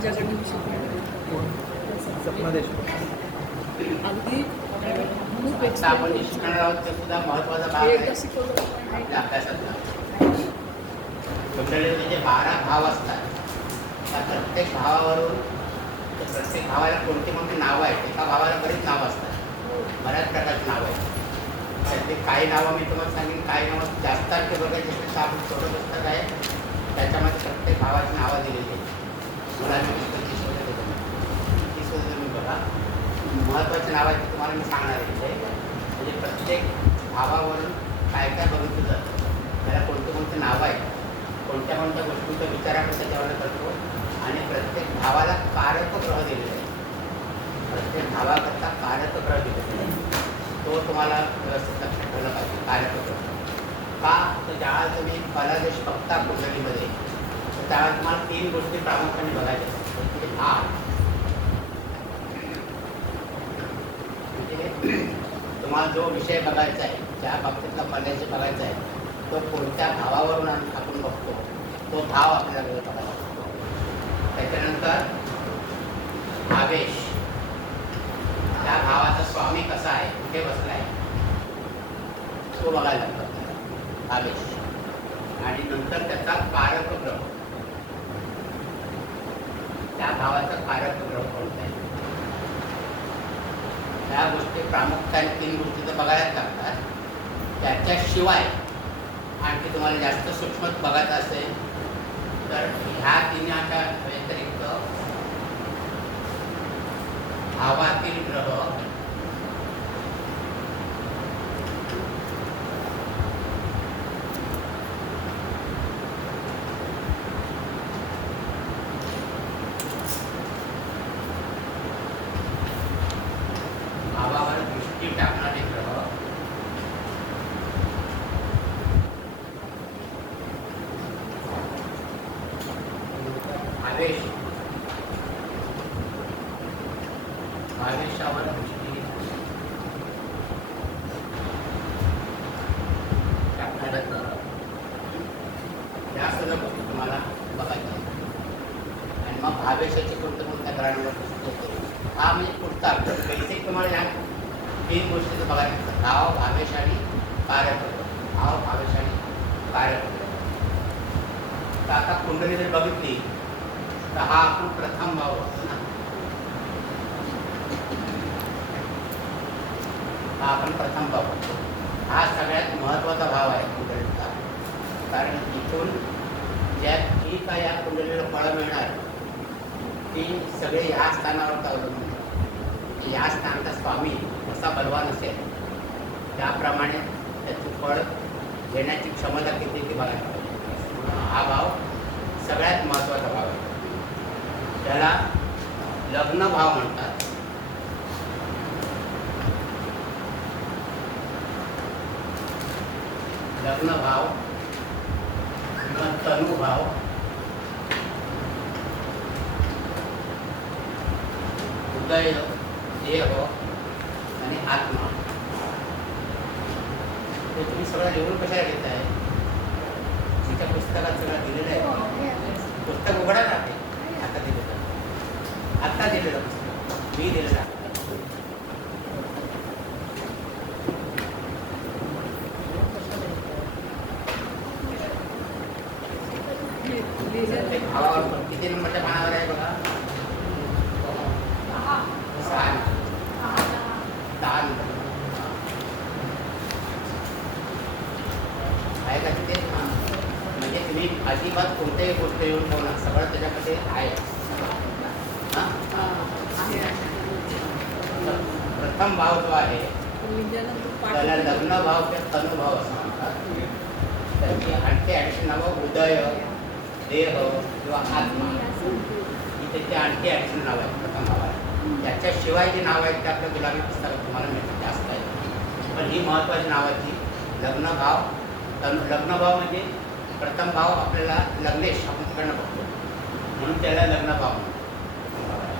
त्यांच्याकडनं शिकले सपना देशमुख अगदी खूप आता आपण जे शिकणार आहोत ते सुद्धा महत्त्वाचा भाग आहे आपल्या अभ्यासातला. कुंडलीमध्ये जे 12 भाव असतात त्या प्रत्येक भावावरून प्रत्येक भावाला कोणती कोणती नावं आहेत. एका भावाला बरीच नावं असतात, बऱ्याच प्रकारची नावं आहेत. त्यातली काही नावं मी तुम्हाला सांगेन, काही नावं जास्त ते बघायची असेल तर आपण छोटं पुस्तक आहे त्याच्यामध्ये प्रत्येक भावाची नावं दिलेली आहेत. मुलांनी पुस्तक ती सुद्धा तुम्ही बघा. महत्त्वाची नावं आहेत तुम्हाला मी सांगणार आहे. म्हणजे प्रत्येक भावावरून काय काय बघितलं जातं, त्याला कोणते कोणते नावं आहेत, कोणत्या कोणत्या गोष्टींचा विचार आपण त्याच्यावर करतो. आणि प्रत्येक भावाला कारक ग्रह दिलेला आहे. प्रत्येक भावाकरता कारक ग्रह दिलेला आहे. तो तुम्हाला व्यवस्थित लक्षात ठेवला पाहिजे. कारक ग्रह का तर ज्यावेळेला तुम्ही फलादेश बघता कुंडलीमध्ये तर त्यावेळेला तुम्हाला 3 गोष्टी प्रामुख्याने बघायच्या असतात. म्हणजे भाव, म्हणजे तुम्हाला जो विषय बघायचा आहे, ज्या बाबतीतला फलादेश बघायचा आहे तो कोणत्या भावावरून आपण बघतो, तो भाव आपल्याला बघायला लागतो. त्याच्यानंतर भावेश, त्या भावाचा स्वामी कसा आहे, कुठे बसला आहे तो बघायला लागतो भावेश. आणि नंतर त्याचा कारक ग्रह, त्या भावाचा कारक ग्रह कोणता आहे. त्या गोष्टी प्रामुख्याने 3 गोष्टी तर बघायलाच लागतात. त्याच्याशिवाय आणखी तुम्हाला जास्त सूक्ष्म बघायचं असेल तर ह्या 3च्या व्यतिरिक्त भावातील ग्रह, भावावर दृष्टी टाकणारे ग्रह, भावेश, भावेशावर दृष्टी टाकणारे ग्रह, या सर्व गोष्टी तुम्हाला बघायच्या आहेत. आणि मग भावेशाची कोणत्या ग्रहांवर दृष्टी होते हा म्हणजे पुढचा बेसिक तुम्हाला या 3 गोष्टीचं बघायचं असतं. भाव, भावेश आणि कारक. भाव, भावेश आणि कारक. तर आता कुंडली जर बघितली तर हा आपण प्रथम भाव असतो ना, हा आपण प्रथम भाव असतो. हा सगळ्यात महत्त्वाचा भाव आहे कुंडलीचा. कारण इथून जी काय या कुंडलीला फळं मिळणार ती सगळे ह्या स्थानावर अवलंबून. या स्थानाचा स्वामी कसा बलवान असेल त्याप्रमाणे त्याचं फळ घेण्याची क्षमता किती ती बघायला पाहिजे. हा भाव सगळ्यात महत्त्वाचा भाव आहे. त्याला लग्न भाव म्हणतात. लग्न भाव किंवा तनुभाव, उदय, देह आणि आत्मा. हे तुम्ही सगळं लिहून कशाला घेताय. तुमच्या पुस्तकात सगळं दिलेलं आहे. पुस्तक उघडा राहते. आता दिलेलं, आत्ता दिलेलं पुस्तक मी दिलेलं आहे. भावावर किती नंबरच्या पानावर आहे बघा. 6 आहे का तिथे. म्हणजे तुम्ही अजिबात कोणत्याही गोष्ट येऊन ठेवणार, सगळं त्याच्यामध्ये आहे. प्रथम भाव जो आहे त्याला लग्न भाव किंवा तनुभाव असं म्हणतात. त्याची आणखी ॲडिशन नावं उदय, देह किंवा आत्मा, ही त्याची आणखी ॲडिशन नावं आहेत प्रथम भावाला. त्याच्याशिवाय जी नावं आहेत ते आपल्या गुलाबी पुस्तकात तुम्हाला मिळतात, जास्त आहेत. पण ही महत्त्वाची नावाची लग्नभाव, लग्नभाव म्हणजे प्रथम भाव आपल्याला लग्नेश आपण तिकडनं बघतो म्हणून त्याला लग्नभाव म्हणतो.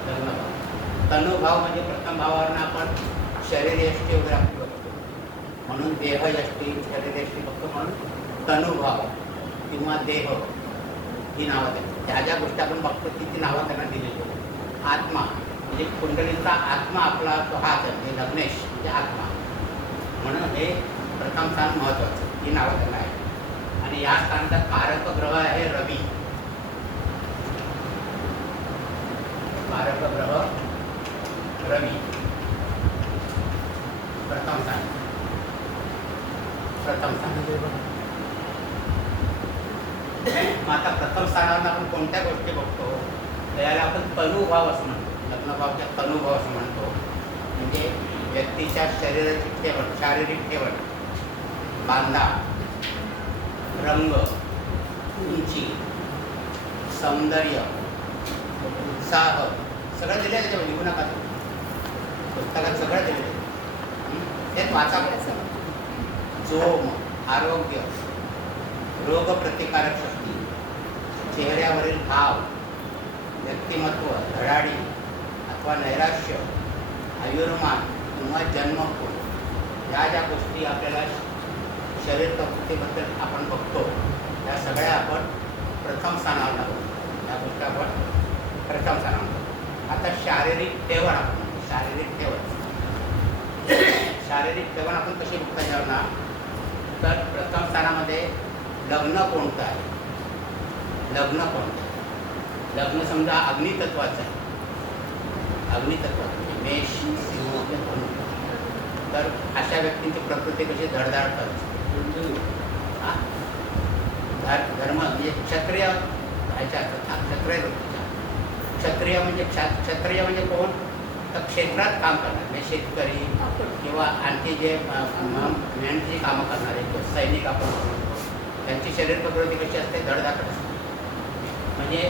लग्नभाव. तनुभाव म्हणजे प्रथम भावावरनं आपण शरीरयष्टी वगैरे आपण बघतो म्हणून देहयष्टी, शरीरयष्टी बघतो म्हणून तनुभाव किंवा देह ही नावं त्यांनी. ज्या ज्या गोष्टी आपण बघतो ती नावं त्यांना दिलेली आहेत. आत्मा म्हणजे कुंडलीचा आत्मा आपला तो हाच आहे, म्हणजे लग्नेश म्हणजे आत्मा. म्हणून हे प्रथम स्थान महत्त्वाचं, ही नावं त्यांना आहे. आणि या स्थानाचा कारक ग्रह आहे रवी. कारक ग्रह रवी प्रथम स्थान. मग आता प्रथम स्थानावर आपण कोणत्या गोष्टी बघतो तर याला आपण तनुभाव असं म्हणतो. लग्नभावच्या तनुभाव असं म्हणतो. म्हणजे व्यक्तीच्या शरीराची ठेवण, शारीरिक ठेवण, बांधा, रंग, उंची, सौंदर्य, उत्साह सगळं दिलं आहे त्याच्यावर. लिहू नका, पुस्तकात सगळं दिलेलं आहे. ते वाचा. जोम, आरोग्य, रोगप्रतिकारक शक्ती, चेहऱ्यावरील भाव, व्यक्तिमत्व, धडाडी अथवा नैराश्य, आयुर्मान किंवा जन्मकूळ या ज्या गोष्टी आपल्याला शरीर प्रकृतीबद्दल आपण बघतो त्या सगळ्या आपण प्रथम स्थानावर लावतो. या गोष्टी आपण प्रथम स्थानावर लावतो. आता शारीरिक ठेवण आपण शारीरिक ठेवण शारीरिक ठेवण आपण कशी बघता येणार ना, तर प्रथम स्थानामध्ये लग्न कोणतं आहे. लग्न कोणतं आहे? लग्न समजा अग्नितत्वाचं आहे. अग्नितत्वाचं म्हणजे मेष, सिंह, धनु. तर अशा व्यक्तींची प्रकृती कशी धडधाड करते. धर्म म्हणजे क्षत्रिय ह्याच्या असतात. क्षत्रिय क्षत्रिय म्हणजे क्षत्रिय म्हणजे कोण, तर क्षेत्रात काम करणार म्हणजे शेतकरी किंवा आणखी जे मेहनतीची कामं करणारे सैनिक आपण म्हणतो, त्यांची शरीर प्रकृती कशी असते, धडधाकट असते. म्हणजे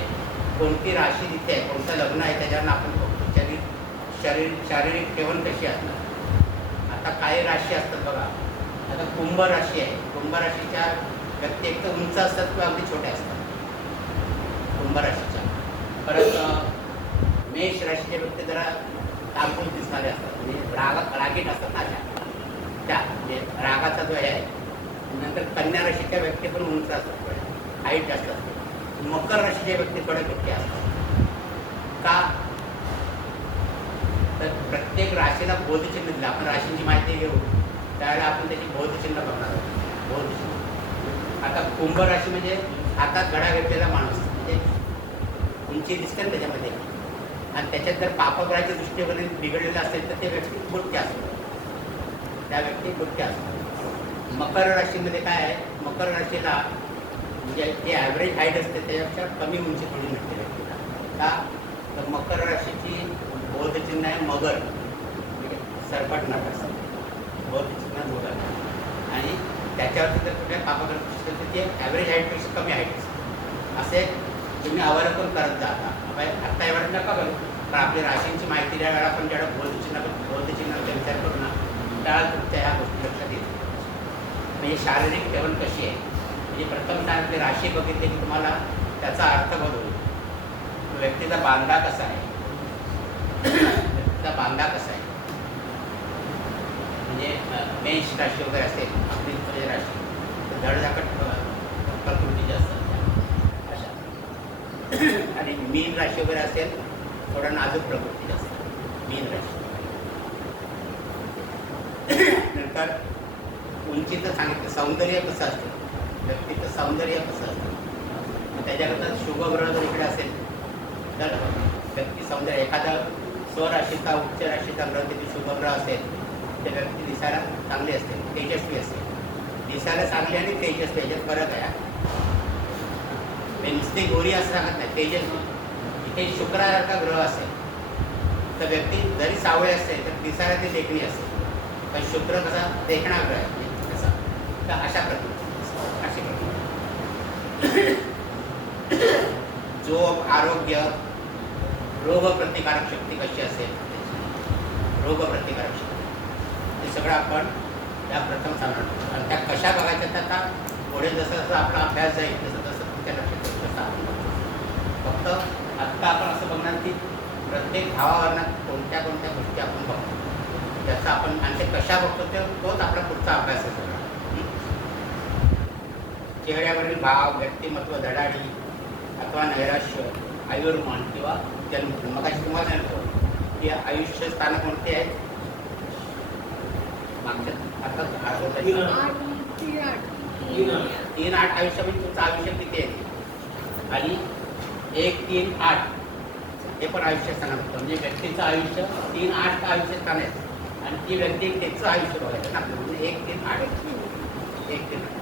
कोणती राशी तिथे आहे, कोणतं लग्न आहे त्याच्यावर आपण बघतो शारीरिक ठेवण कशी असणार. आता काही राशी असतात बघा. आता कुंभ राशी आहे. कुंभ राशीच्या व्यक्ती एक तर उंच असतात किंवा अगदी छोट्या असतात कुंभ राशीच्या. परत मेष राशीचे व्यक्ती जरा तांबून दिसणारे असतात, म्हणजे रागीट असतात ना त्या म्हणजे रागाचा जो आहे. नंतर कन्या राशीच्या व्यक्ती पण उंच असतात, हाईट जास्त असते. मकर राशीच्या व्यक्ती थोडे मोठे असतात. का तर प्रत्येक राशीला बोधचिन्ह दिलं. आपण राशींची माहिती घेऊ त्यावेळेला आपण त्याची बोधचिन्ह बघणार आहोत. बोधचिन्ह. आता कुंभ राशी म्हणजे हातात घडा घेतलेला माणूस, म्हणजे उंची दिसते ना त्याच्यामध्ये. आणि त्याच्यात जर पापग्रहाच्या दृष्टीने बिघडलेलं असेल तर ते व्यक्ती बुटक्या असतो. त्या व्यक्ती बुटक्या असतात. मकर राशीमध्ये काय आहे, मकर राशीला म्हणजे जे ॲव्हरेज हाईट असते त्याच्यापेक्षा कमी उंची थोडी मिळते व्यक्तीला. का तर मकर राशीची बोधचिन्ह आहे मगर, म्हणजे सरपटणाट असतं. बोधचिन्ह मगर. आणि त्याच्यावरती जर कुठल्या पापग्रह असेल तर ते ॲव्हरेज हाईटपेक्षा कमी हाईट असते. असे तुम्ही अवलोकन करत जाता. आत्ता एवढं नका करू, पण आपली राशींची माहिती ज्या वेळेला आपण ज्यावेळेला बोधचिन्हाचा विचार करू ना त्यावेळेला तुमच्या ह्या गोष्टी लक्षात येतील. म्हणजे शारीरिक ठेवण कशी आहे, म्हणजे प्रथम स्थानातली राशी बघितली की तुम्हाला त्याचा अर्थ बघून व्यक्तीचा बांधा कसा आहे, व्यक्तीचा बांधा कसा आहे. म्हणजे मेष राशी वगैरे असेल, आपली राशी धडधाकट प्रकृतीची असतात अशा. आणि मीन राशी वगैरे असेल थोडा नाजूक प्रकृतीची असतात मीन राशी. नंतर उंचीचं सांगितलं. सौंदर्य कसं असतं, व्यक्तीचं सौंदर्य कसं असतं. मग त्याच्याकरता शुभग्रह जर इकडे असेल तर व्यक्ती सौंदर्य, एखादा स्वराशीचा उच्च राशीचा ग्रह तिथे शुभग्रह असेल ते व्यक्ती दिसायला चांगली असते, तेजस्वी असते. दिसायला चांगली आणि तेजस्वी याच्यात फरक आहे. नुसती गोरी असं सांगत नाही, तेजस्वी. इथे शुक्रासारखा ग्रह असेल तर व्यक्ती जरी सावळे असते तर दिसायला ती देखणी असते. पण शुक्र कसा देखणा ग्रह आहे कसा, तर अशा प्रकारे अशी प्रकारे जो आरोग्य, रोगप्रतिकारक शक्ती कशी असेल, रोगप्रतिकारक शक्ती हे सगळं आपण या प्रथम सांगणार. आणि त्या कशा बघायच्या त्या आता पुढे जसं जसं आपला अभ्यास जाईल तसं तसं तुमच्या लक्षात येईल तसं आपण बघतो. फक्त आत्ता आपण असं बघणार की प्रत्येक भावावरणात कोणत्या कोणत्या गोष्टी आपण बघतो, त्याचा आपण आणि ते कशा बघतो ते तोच आपला पुढचा अभ्यास आहे सगळा. चेहऱ्यावरील भाव, व्यक्तिमत्व, धडाडी, अथवा नैराश्य, आयुर्मान किंवा जन्म. मग तुम्हाला सांगतो की आयुष्य स्थानं कोणती आहेत? मागच्या आता 3-8 आयुष्य म्हणजे तुमचं आयुष्य किती आहे आणि 1-3-8 हे पण आयुष्य स्थान होतं. म्हणजे व्यक्तीचं आयुष्य 3-8 आयुष्य स्थान आहेत आणि ती व्यक्ती त्याचं आयुष्य बघायचं ना म्हणजे 1-3-8 1-3-8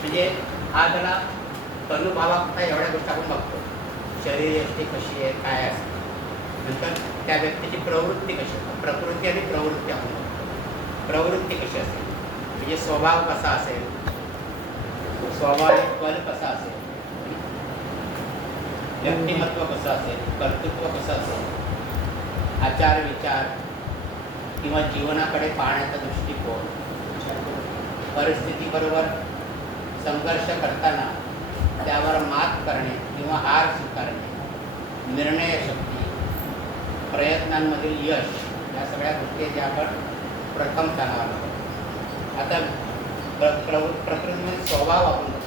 म्हणजे हा त्याला अनुभवाचा एवढ्या गोष्टी आपण बघतो. शरीर यष्टी कशी आहे, काय असते, नंतर त्या व्यक्तीची प्रवृत्ती कशी असते, प्रकृती आणि प्रवृत्ती आपण बघतो. प्रवृत्ती कशी असेल म्हणजे स्वभाव कसा असेल, स्वाभाविक बल कसा असेल, व्यक्तिमत्व कसं असेल, कर्तृत्व कसं असेल, आचार विचार किंवा जीवनाकडे पाहण्याचा दृष्टिकोन, परिस्थितीबरोबर संघर्ष करताना त्यावर मात करणे किंवा हार स्वीकारणे, निर्णयशक्ती, प्रयत्नांमधील यश, या सगळ्या गोष्टी ज्या आपण प्रथम स्थानावर आहोत. आता प्रकृतीमध्ये स्वभाव आपण बघतो.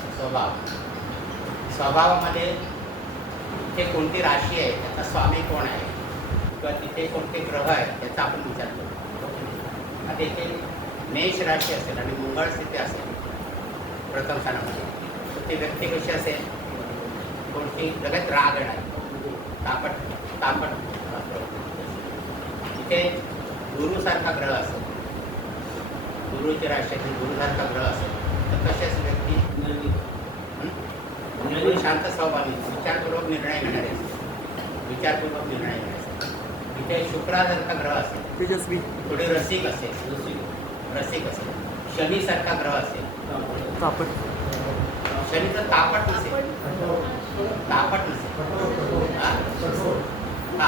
स्वभावामध्ये ते कोणती राशी आहे, त्याचा स्वामी कोण आहे किंवा तिथे कोणते ग्रह आहेत त्याचा आपण विचार करतो. आता इथे मेष राशी असेल आणि मंगळ स्थिती असेल प्रथम स्थानामध्ये, तर ती व्यक्ती कशी असेल, कोणती जगात राग नाही, तापट तिथे गुरुसारखा ग्रह असेल, गुरुची राशी असेल, गुरुसारखा ग्रह असेल तर कशी असेल व्यक्ती शांत स्वभावी, विचारपूर्वक निर्णय घेणारे असेल, विचारपूर्वक निर्णय घेण्याचे. तिथे शुक्रासारखा ग्रह असेल, तेजस्वी, थोडे रसिक असेल, शनीसारखा ग्रह असेल, तापट, शनीचं तापट नसेल, हा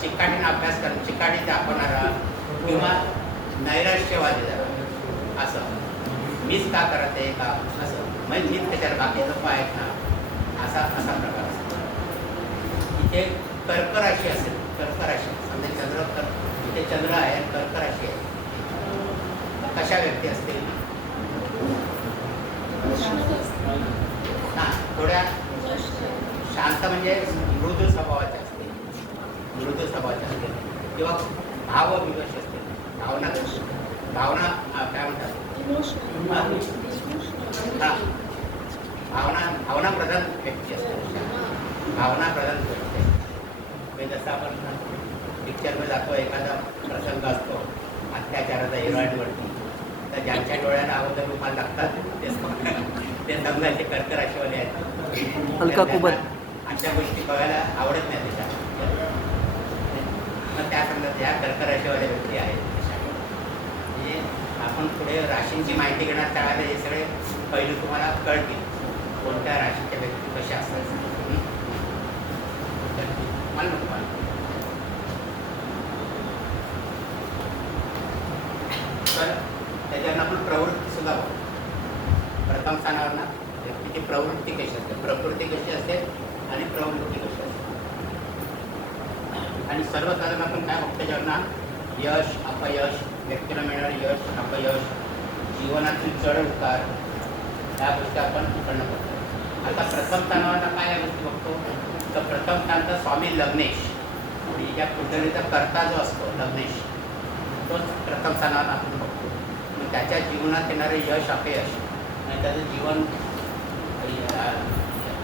चिकाटीने अभ्यास करणं, चिकाटी दाखवणारा किंवा नैराश्यवादी जरा असं, मीच का करत आहे का असं, म्हणजे मीच त्याच्यावर बाकी लोक आहेत ना असा प्रकार असतो. इथे कर्क राशी असेल, कर्क राशी समजा चंद्र, इथे चंद्र आहे आणि कर्क राशी आहे, कशा व्यक्ती असतील हां थोड्या शांत म्हणजे मृदू स्वभावाच्या असतील, किंवा भावविवश असतील, भावना काय म्हणतात, भावना प्रधान व्यक्ती असते, भावना प्रधान व्यक्ती असते. जसं आपण पिक्चरमध्ये जातो, एखादा प्रसंग असतो अत्याचाराचा इराणवरती, तर ज्यांच्या डोळ्याला अगोदर रुमाल लागतात ते समजायचे कर्क राशीवाले आहेत, हलका कुबत अशा गोष्टी बघायला आवडत नाही त्याच्या. मग त्या समजा या कर्क राशीवाल्या व्यक्ती आहेत. म्हणजे आपण पुढे राशींची माहिती घेणार त्यावेळेला हे सगळे पैलू तुम्हाला कळतील, कोणत्या राशीच्या व्यक्ती कशा असतात. मला नको तर त्याच्यावर आपण प्रवृत्ती सुद्धा बघू. प्रथम स्थानावर ना व्यक्तीची प्रवृत्ती कशी असते, प्रकृती कशी असते आणि प्रवृत्ती कशी असते. आणि सर्वसाधारण आपण काय बघतो त्याच्यावर ना, यश अपयश, व्यक्तीला मिळणारे यश अपयश, जीवनातील चढ उतार, ह्या गोष्टी आपण करणं बघतो. आता प्रथम स्थानावर काय या गोष्टी बघतो, तर प्रथम स्थानचा स्वामी लग्नेश, म्हणजे या कुंडलीचा कर्ता जो असतो लग्नेश, तोच प्रथम स्थानावर आपण बघतो. मग त्याच्या जीवनात येणारे यश अपयश आणि त्याचं जीवन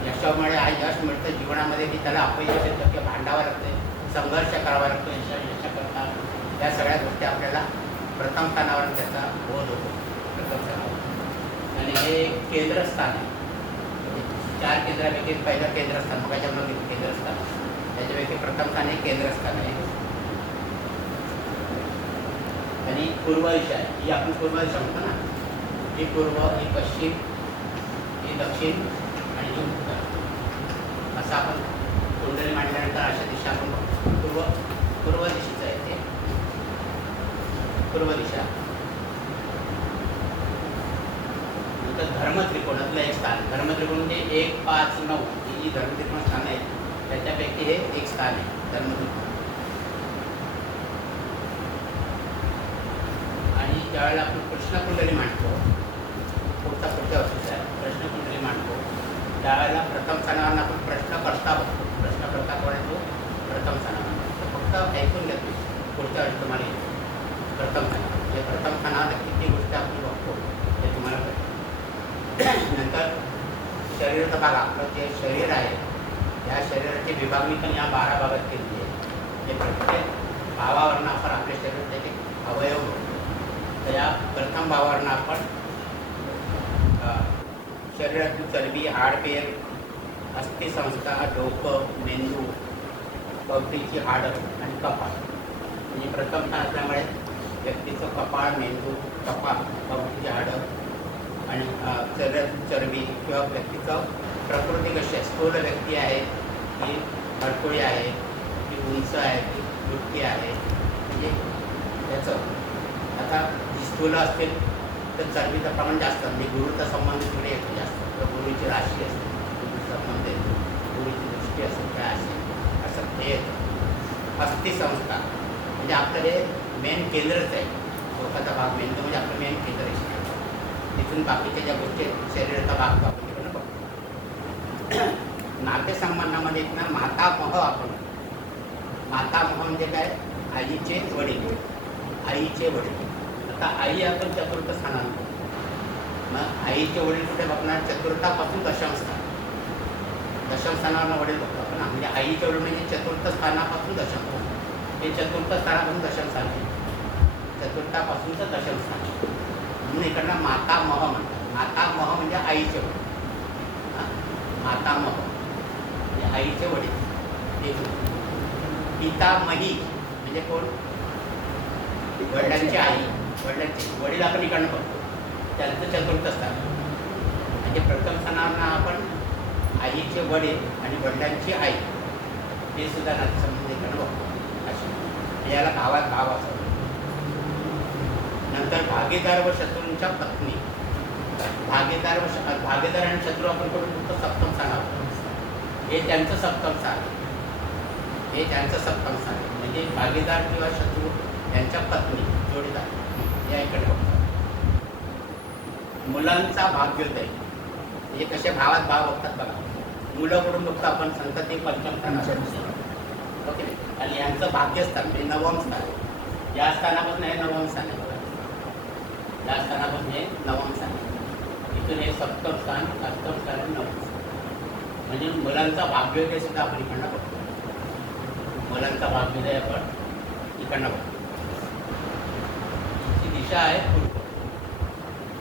यशामुळे हा यश मिळतं जीवनामध्ये, की त्याला अपयश येतं किंवा भांडावं लागतं, संघर्ष करावा लागतो यशाकरता. या सगळ्या गोष्टी आपल्याला प्रथम स्थानावर त्याचा बोध होतो, प्रथम स्थानावर. आणि हे केंद्रस्थान आहे. 4 केंद्रापैकी पहिलं केंद्रस्थान, मग त्याच्यामध्ये केंद्रस्थान, त्याच्यापैकी प्रथम स्थान हे केंद्रस्थान आहे. आणि पूर्व दिशा आहे, ही आपण पूर्व दिशा म्हणतो ना, ही पूर्व, ही पश्चिम, ही दक्षिण आणि ही उत्तर, असं आपण कुंडली मांडल्यानंतर अशा दिशा आपण बघतो. पूर्व दिशेचं आहे ते, पूर्व दिशा. नंतर धर्मत्रिकोणातलं एक स्थान, धर्मत्रिकोण म्हणजे 1, 5, 9 ही जी धर्मत्रिकोण स्थान आहे त्याच्यापैकी हे एक स्थान आहे धर्मत्रिकोण. आणि ज्यावेळेला आपण कृष्णकुंडली मांडतो, पुढच्या वर्षीचा कृष्णकुंडली मांडतो, त्यावेळेला प्रथम स्थानावर आपण प्रश्नकर्ता बघतो. प्रश्नकर्ता कोण आहे तो? प्रथम स्थानावर. तर फक्त ऐकून घेतो पुढच्या वेळेस तुम्हाला येईल. प्रथम स्थानावर म्हणजे प्रथम स्थानावर किती गोष्टी आपण बघतो ते तुम्हाला कळेल. नंतर शरीराचा भाग, आपलं जे शरीर आहे या शरीराची विभागणी पण या 12 भागात केलेली आहे. म्हणजे प्रत्येक भावावरनं आपण आपल्या शरीराचे एक अवयव बघतो. तर या प्रथम भावावरनं आपण शरीरातील चरबी, हाडपेर, अस्थिसंस्था, डोकं, मेंदू, कवटीची हाडं आणि कपाळ. म्हणजे प्रथम स्थान असल्यामुळे व्यक्तीचं कपाळ, मेंदू, कपाळ, कवटीची हाडं आणि शरीरातील चरबी किंवा व्यक्तीचं प्रकृती कशी आहे. स्थूल व्यक्ती आहे की हडकुळी आहे की उंच आहे की दुटकी आहे. म्हणजे त्याचं आता जी स्थूल असतील तर चरबीचं प्रमाण जास्त, म्हणजे गुरुचा संबंध तिकडे येतो जास्त. तर गुरुची राशी असते, गुरुचा संबंध येतो, गुरुची दृष्टी असेल काय असेल असं हे येतं. अस्थिसंस्था म्हणजे आपलं हे मेन केंद्रच आहे. डोक्याचा भाग मेंदू म्हणजे आपलं मेन केंद्र आहे. तिथून बाकीच्या ज्या गोष्टी आहेत शरीराचा भाग तो आपण तिकडनं बघतो. नातेसंबंधामध्ये एक ना मातामह आपण. मातामह म्हणजे काय? आईचे वडील, आईचे वडील. आता आई आपण चतुर्थ स्थानावर. मग आईचे वडील कुठे बघणार? चतुर्थापासून दशम स्थान. दशम स्थानावर वडील बघतो आपण. म्हणजे आईचे वडील म्हणजे चतुर्थ स्थानापासून दशम स्थान. हे चतुर्थ स्थानापासून दशम स्थान आहे. चतुर्थापासूनचं दशम स्थान म्हणून इकडनं मातामह म्हणतात. मातामह म्हणजे आईचे वडील. मातामह म्हणजे आईचे वडील. पितामही म्हणजे कोण? वडिलांची आई. वडिलांची वडील आपण इकडनं बघतो, त्यांचं चतुर्थ स्थान. म्हणजे प्रथम स्थानावर आपण आईचे वडील आणि वडिलांची आई हे सुद्धा नातेसंबंध इकडनं बघतो. अशी याला भावात भाव असतो. नंतर भागीदार व शत्रूंच्या पत्नी. भागीदार आणि शत्रू आपण करून फक्त सप्तम स्थानावर. हे त्यांचं सप्तम स्थान. हे त्यांचं सप्तम स्थान म्हणजे भागीदार किंवा शत्रू यांच्या पत्नी, जोडीदार या इकडे बघतात. मुलांचा भाग्योदय हे कसे भावात भाव बघतात बघा. मुलं करून बघतो आपण संतती पंचम स्थान. ओके. आणि यांचं भाग्यस्थान म्हणजे नवम स्थान. या स्थानापासून हे नवम स्थान आहे बघा. या स्थानापासून हे नवम स्थान. इथून हे सप्तम स्थान, अष्टम स्थान आणि नवम स्थान. म्हणजे मुलांचा भाग्योदय सुद्धा आपण इकडनं बघतो. मुलांचा भाग्योदय आपण इकडनं बघतो. दिशा आहे पूर्व.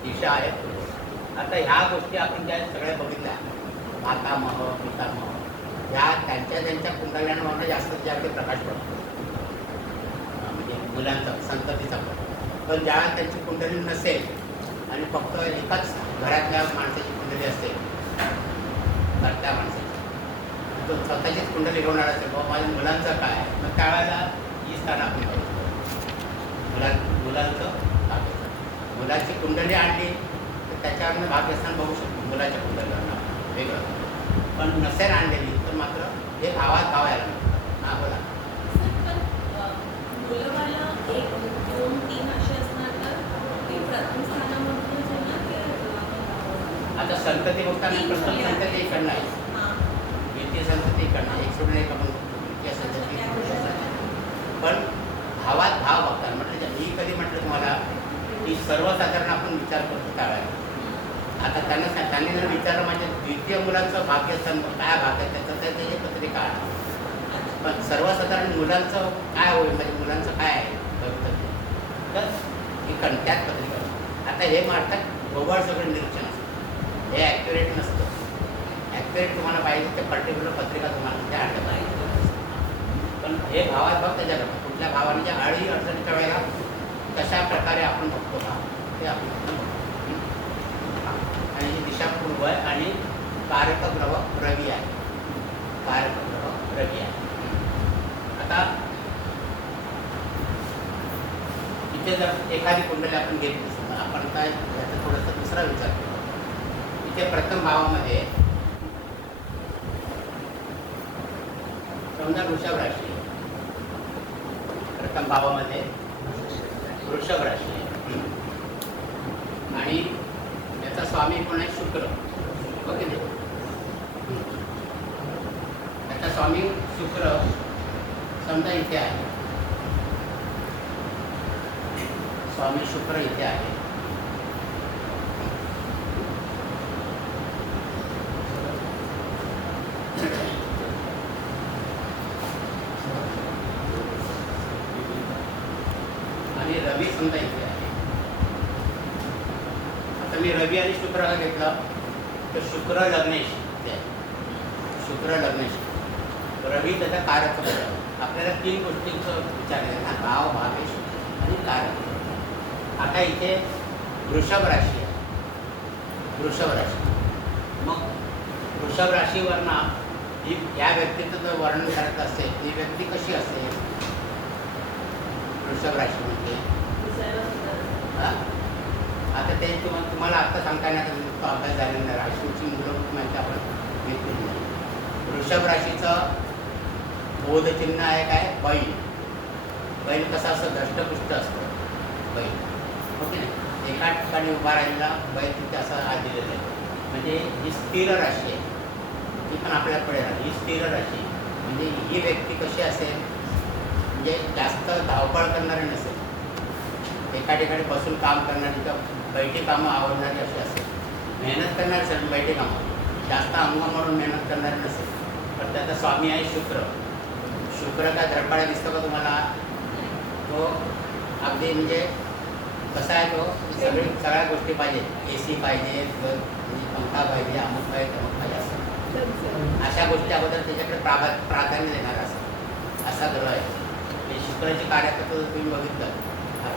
दिशा आहे पूर्व. आता ह्या गोष्टी आपण ज्या सगळ्या बघितल्या, मातामह, पितामह, ह्या त्यांच्या कुंडल्यांवर जास्त जास्त प्रकाश पडतो. म्हणजे मुलांचा, संततीचा. पण ज्या त्यांची कुंडली नसेल आणि फक्त एकाच घरातल्या माणसाची कुंडली असते, त्या माणसाची तो स्वतःचीच कुंडली घेऊन असेल, बाबा माझ्या मुलांचं काय, मग त्यावेळेला ही स्थान आपण बघतो. मुलांचं मुलाची कुंडली आणली तर त्याच्यावरनं भाग्यस्थान बघू शकतो. मुलाच्या कुंडलीवरनं वेगळं. पण नसेल आणलेली तर मात्र हे भावात भाव यायला मिळतात. हां बोला. आता संतती बघताना प्रथम संतती इकडनं आहे, द्वितीय संतती इकडनं आहे. एक सोडून एक आपण द्वितीय संतती. पण भावात भाव बघताना म्हटलं, मी कधी म्हटलं तुम्हाला की सर्वसाधारण आपण विचार करतो त्यावेळेला. आता त्यांनी जर विचारलं म्हणजे द्वितीय मुलांचं भाग्यस्थान काय भाग आहे त्याची पत्रिका आहे. पण सर्वसाधारण मुलांचं काय होईल म्हणजे मुलांचं काय आहे भवितव्य तर इकडं त्याच पत्रिका. आता हे मारतात गोबळ सगळं निरीक्षण असतं. हे ॲक्युरेट नसतं. ॲक्युरेट तुम्हाला पाहिजे ते पर्टिक्युलर पत्रिका तुम्हाला त्या आणलं पाहिजे. पण हे भावात भाव त्याच्याकडं कुठल्या भावाने ज्या अडी अडचणीच्या वेळेला कशा प्रकारे आपण बघतो भाव ते आपण बघतो. आणि ही दिशा पूर्व आहे आणि कारक ग्रह रवी आहे. कारक ग्रह रवी आहे. आता इथे जर एखादी कुंडली आपण घेतली तर आपण काय याचा थोडासा दुसरा विचार केला. इथे प्रथम भावामध्ये समजा वृषभ राशी आहे. प्रथम भावामध्ये वृषभ राशी आहे आणि याचा स्वामी कोण आहे? शुक्र. ओके. स्वामी शुक्र समजा इथे आहे, स्वामी शुक्र इथे आहे. आणि रवी समजा इथे आहे. आता मी रवी आणि शुक्र हा घेतला तर शुक्र लग्नेश इथे आहे. शुक्र लग्नेश, रवी त्याचा कारक बदल. आपल्याला 3 गोष्टींचं विचार आहे, भाव, भावेश आणि कारक. आता इथे वृषभ राशी आहे. वृषभ राशी, मग वृषभ राशीवरनं ही या व्यक्तीचं जर वर्णन करत असेल ती व्यक्ती कशी असेल? वृषभ राशी म्हणजे आता ते तुम्हाला आत्ता सांगता येणार, तो अभ्यास झालेला नाही. राशीची मूलभूत माहिती आपण घेतली नाही. वृषभ राशीचं बोधचिन्ह आहे काय? बैल. बैल कसा असतं? दष्टपुष्ट असतं बैल, ओके नाही? एका ठिकाणी उभा राहिलेला बैल तिथे असं आज दिलेलं आहे. म्हणजे ही स्थिर राशी आहे, ती पण आपल्याकडे राहते. ही स्थिर राशी म्हणजे ही व्यक्ती कशी असेल? म्हणजे जास्त धावपळ करणारी नसेल, एका ठिकाणी बसून काम करणारी किंवा बैठी कामं आवडणारी अशी असेल. मेहनत करणारी असेल, बैठी कामं, जास्त अंग म्हणून मेहनत करणारी नसेल. पण त्याचा स्वामी आहे शुक्र. शुक्र काय धडपडा दिसतो का तुम्हाला? तो अगदी म्हणजे कसा आहे तो? सगळ्या गोष्टी पाहिजे. AC पाहिजे, म्हणजे पंखा पाहिजे, अमुक पाहिजे, तमुक पाहिजे असं. अशा गोष्टी अगोदर त्याच्याकडे प्राधान्य देणार असं असा ग्रह आहे. म्हणजे शुक्राची कार्यकर्ता जर तुम्ही बघितलं,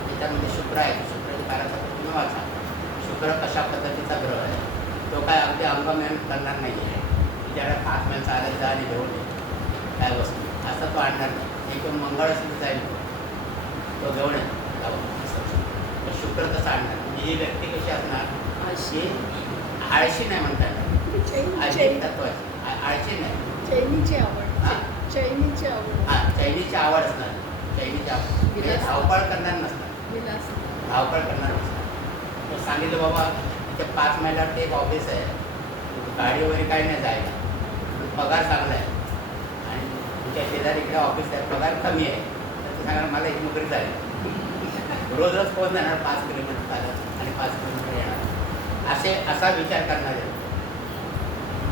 त्याच्यामध्ये शुक्र आहे. शुक्राची कार्यकर्ता तुम्ही वाचा. शुक्र कशा पद्धतीचा ग्रह आहे? तो काय अगदी अंग मेहनत करणार नाही आहे. त्याला 5 मैल चालत जा आणि घेऊन ये काय वस्तू, असं तो आणणार नाही. एक मंगळ असेल जाईल तो घेऊन येतो. तर शुक्र तसं आणणार. म्हणजे ही व्यक्ती कशी असणार? अशी आळशी नाही म्हणता येणार. आळशी तत्वाची आळशी नाही. चैनीची आवड. हां, चैनीची आवड. हां, चैनीची आवड असणार. चैनीची आवड म्हणजे धावपळ करणार नसणार. विलास. धावपळ करणार नसणार. तर सांगितलं बाबा इथे 5 मैलावरती एक ऑफिस आहे, गाडी वगैरे काही नाही जायला, पगार चांगला आहे आणि तुमच्या शेजारी इकडे ऑफिस आहे, पगार कमी आहे, तर ते सांगा मला एक नोकरी चालेल. रोज रोज कोण जाणार 5 किलोमीटर चालत आणि 5 किलोमीटर येणार असा विचार करणारे.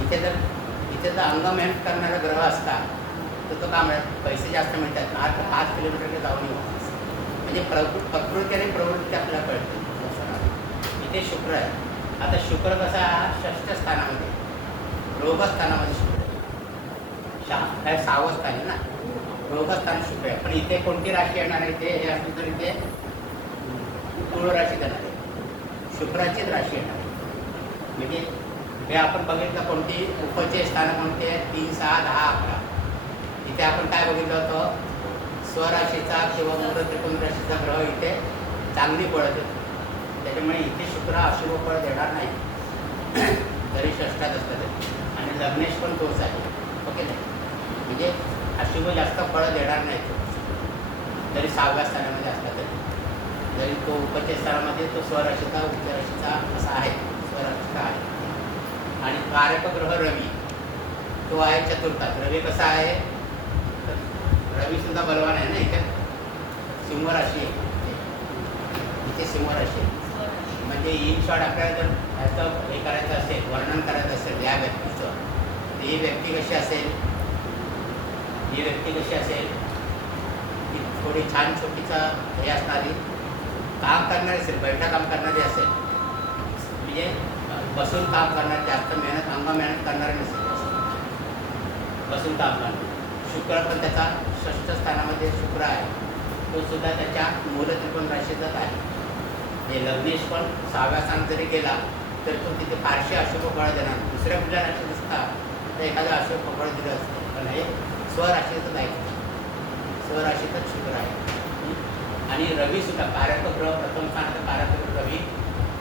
इथे जर अंग मेहनत करणारा ग्रह असता तर तो काम पैसे जास्त मिळतात. आज 5 किलोमीटर जाऊन येऊ म्हणजे प्रकृती आणि प्रवृत्ती आपल्याला कळते. इथे शुक्र आहे. आता शुक्र कसा आहे? 6ष्ठ स्थानामध्ये, रोगस्थानामध्ये शुक्र आहे. काय 6वं स्थान आहे ना, रोगस्थान शुक्र आहे. पण इथे कोणती राशी येणार आहे? इथे हे असली तर इथे तुळ राशी देणार आहे. शुक्राचीच राशी येणार आहे. म्हणजे हे आपण बघितलं कोणती उपचे स्थान कोणते? 3, 6, 10, 11. इथे आपण काय बघितलं होतं? स्वराशीचा किंवा मूळ त्रिकोण राशीचा ग्रह इथे चांगली फळं देतो. त्याच्यामुळे इथे शुक्र अशुभ फळ देणार नाही जरी षष्ठात असलं तरी. आणि लग्नेश पण तोच आहे, ओके नाही? म्हणजे अशुभ जास्त फळं देणार नाही तो, जरी 6व्या स्थानामध्ये असला तरी. जरी तो उपचे स्थानामध्ये तो स्वराशीचा उच्च राशीचा असा आहे, स्वराशीचा आहे. आणि कारक ग्रह रवी तो आहे चतुर्थात. रवी कसा आहे? रवी सुद्धा बलवान आहे ना. इथे सिंह राशी आहे, इथे सिंह राशी आहे. म्हणजे इन शॉर्ट आपल्याला जर ह्याचं हे करायचं असेल, वर्णन करायचं असेल या व्यक्तीचं, तर ही व्यक्ती कशी असेल? ही व्यक्ती कशी असेल की थोडी छान छोटीचा हे असणारी, काम करणारी असेल, बैठा काम करणारी असेल, म्हणजे बसून काम करणारी, जास्त मेहनत अंग मेहनत करणारी नसेल, बसून काम करणार. शुक्र पण त्याचा 6ष्ठ स्थानामध्ये शुक्र आहे. तो सुद्धा त्याच्या मूल त्रिकोण राशीचाच आहे. हे लग्नेश पण 6व्या स्थानात जरी गेला तर तो तिथे फारशी अशुभ फळ देणार. दुसऱ्या कुठल्या राशी दिसतात तर एखादं अशुभ फळ दिलं असतं. पण हे स्वराशीचंच आहे, स्वराशीतच शुक्र आहे. आणि रवी सुद्धा कारक ग्रह, प्रथम स्थानाचा कारक ग्रह रवी,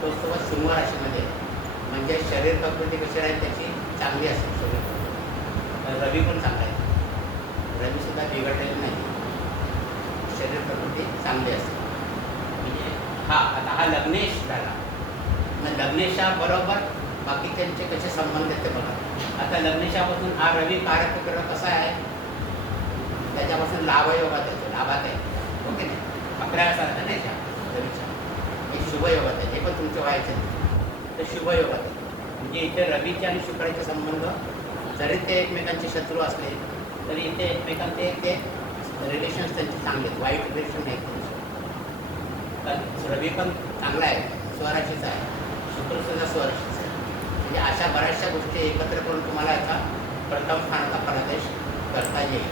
तो सुद्धा सिंह राशीमध्ये. म्हणजे शरीर प्रकृती कशी राहील त्याची चांगली असेल शरीर प्रकृती. रवी पण चांगला आहे. रवी सुद्धा बिघडलेली नाही, शरीर प्रकृती चांगली असते. म्हणजे आता हा लग्नेश झाला. मग लग्नेशा बरोबर बाकी त्यांचे कसे संबंध आहेत ते बघा. आता आता लग्नेशापासून हा रवी कारक ग्रह कसा आहे, त्याच्यापासून लाभयोगात येतो, लाभात आहे. ओके नाही, 11 सारखा नाही त्या रवीच्या एक शुभयोगात आहे. हे पण तुमच्या व्हायचं तर शुभयोगात आहे. म्हणजे इथे रवीचे आणि शुक्राचे संबंध जरी ते एकमेकांचे शत्रू असले तरी इथे एकमेकांचे ते रिलेशन्स त्यांचे चांगले आहेत, वाईट रिलेशन नाही त्यांचे. तर रवी पण चांगला आहे, स्वराशीचा आहे, शुक्रसुद्धा स्वराशीचा आहे. म्हणजे अशा बऱ्याचशा गोष्टी एकत्र करून तुम्हाला याचा प्रथम स्थानाचा प्रदेश करता येईल.